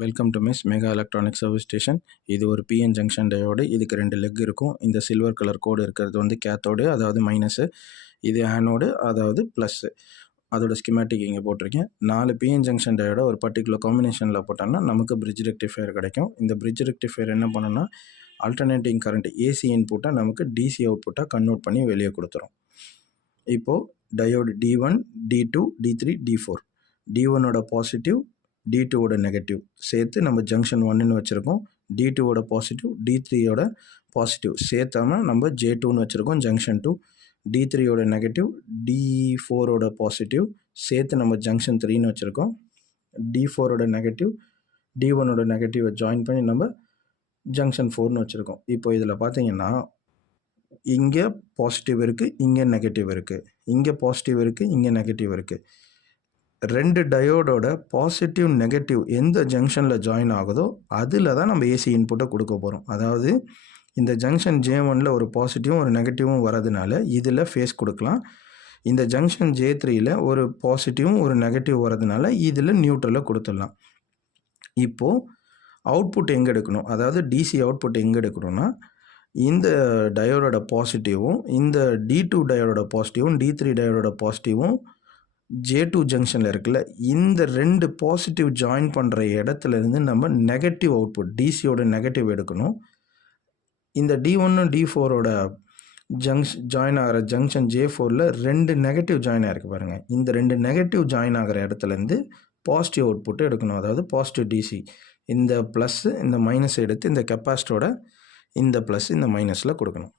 Welcome to miss mega electronic service station. இது ஒரு PN junction diode. இதுக்கு 2 leg இருக்கும். இந்த சில்வர் கலர் கோடு இருக்கிறது வந்து கேத்தோடு, அதாவது மைனஸு. இது ஆனோடு, அதாவது ப்ளஸ்ஸு. அதோட ஸ்கிமேட்டிக் இங்கே போட்டிருக்கேன். 4 பிஎன் ஜங்ஷன் டயோட ஒரு பர்டிகுலர் காம்பினேஷனில் போட்டோம்னா நமக்கு பிரிட்ஜ் ரெக்டிஃபையர் கிடைக்கும். இந்த பிரிட்ஜ் ரெக்டிஃபையர் என்ன பண்ணணும்னா ஆல்டர்னேட்டிங் கரண்ட் ஏசி இன்புட்டை நமக்கு டிசி அவுட்புட்டாக கன்வெர்ட் பண்ணி வெளியே கொடுத்துரும். இப்போது diode D1, D2, D3, D4. D1ஓட பாசிட்டிவ், D2ஓட நெகட்டிவ் சேர்த்து நம்ம ஜங்ஷன் 1ன்னு வச்சுருக்கோம். D2ஓட பாசிட்டிவ், D3ஓட பாசிட்டிவ் சேர்த்தாமல் நம்ம J2ன்னு வச்சுருக்கோம் ஜங்ஷன் 2. D3ஓட நெகட்டிவ், D4ஓட பாசிட்டிவ் சேர்த்து நம்ம ஜங்ஷன் 3ன்னு வச்சுருக்கோம். D4ஓட நெகட்டிவ், D1ஓட நெகட்டிவை ஜாயின் பண்ணி நம்ம ஜங்ஷன் 4ன்னு வச்சுருக்கோம். இப்போ இதில் பார்த்தீங்கன்னா இங்கே பாசிட்டிவ் இருக்குது, இங்கே நெகட்டிவ் இருக்குது, இங்கே பாசிட்டிவ் இருக்குது, இங்கே நெகட்டிவ் இருக்குது. 2 டயோடோட பாசிட்டிவ் நெகட்டிவ் எந்த ஜங்ஷனில் ஜாயின் ஆகுதோ அதில் தான் நம்ம ஏசி இன்புட்டை கொடுக்க போகிறோம். அதாவது இந்த ஜங்ஷன் J1ல் ஒரு பாசிட்டிவும் ஒரு நெகட்டிவும் வரதுனால இதில் ஃபேஸ் கொடுக்கலாம். இந்த ஜங்ஷன் J3யில் ஒரு பாசிட்டிவும் ஒரு நெகட்டிவ் வரதுனால இதில் நியூட்ரலை கொடுத்துடலாம். இப்போது அவுட்புட் எங்கே எடுக்கணும், அதாவது டிசி அவுட்புட் எங்கே எடுக்கணும்னா இந்த டயோடோட பாசிட்டிவும் இந்த D2 டயோடோட பாசிட்டிவும் D3 டயோடோட பாசிட்டிவும் J2 ஜங்ஷனில் இருக்குல்ல, இந்த 2 பாசிட்டிவ் ஜாயின் பண்ணுற இடத்துலேருந்து நம்ம நெகட்டிவ் அவுட்புட் டிசியோட நெகட்டிவ் எடுக்கணும். இந்த D1 D4ஓட ஜாயின் ஆகிற ஜங்ஷன் J4ல் 2 நெகட்டிவ் ஜாயின் ஆகிருக்கு பாருங்கள். இந்த 2 நெகட்டிவ் ஜாயின் ஆகிற இடத்துலேருந்து பாசிட்டிவ் அவுட்புட்டு எடுக்கணும், அதாவது பாசிட்டிவ் டிசி. இந்த ப்ளஸ்ஸு இந்த மைனஸ் எடுத்து இந்த கெப்பாசிட்டரோட இந்த ப்ளஸ் இந்த மைனஸில் கொடுக்கணும்.